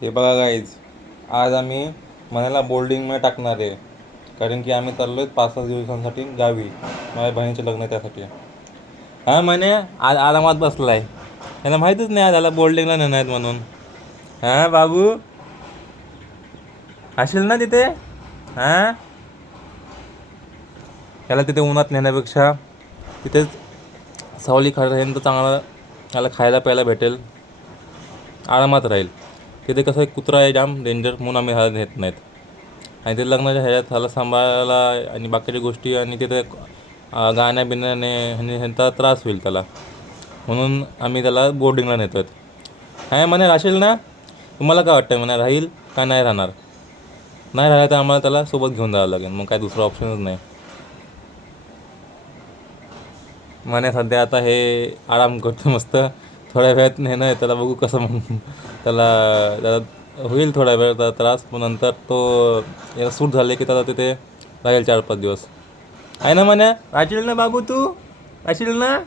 हे बघा गाईज, आज आम्ही मनाला बोर्डिंगमध्ये टाकणार आहे. कारण की आम्ही चाललो आहे 5-6 दिवसांसाठी गावी. माझ्या बहिणीचं लग्न आहे त्यासाठी. हां म्हणे आज आरामात बसला आहे. त्याला माहीतच नाही आज त्याला बोर्डिंगला नेणार आहेत म्हणून. हां बाबू असेल ना तिथे. हां त्याला तिथे उन्हात नेण्यापेक्षा तिथेच सावली खायला राहील तर चांगलं त्याला खायला प्यायला भेटेल, आरामात राहील. तिथे कसं एक कुत्रा आहे जाम डेंजर, म्हणून आम्ही ह्याला नेत नाहीत. आणि ते लग्नाच्या ह्याच्यात ह्याला सांभाळायला आणि बाकीच्या गोष्टी आणि तिथे गाण्या बिण्याने आणि ह्यांचा त्रास होईल त्याला, म्हणून आम्ही त्याला बोर्डिंगला नेतो आहेत. हां म्हणे राहशील ना. तुम्हाला काय वाटतं म्हणे राहील का नाही राहणार? नाही राहिलं तर आम्हाला त्याला सोबत घेऊन जावं लागेल, मग काय दुसरा ऑप्शनच नाही. म्हणे सध्या आता हे आराम करतो मस्त. थोड्या वेळात नेणं आहे त्याला, बघू कसं मग त्याला त्याला होईल थोड्या वेळाचा त्रास, पण नंतर तो याला सूट झाले की त्याला तिथे राहील 4-5 दिवस. आहे ना म्हणे राहशील ना बाबू, तू राहशील ना.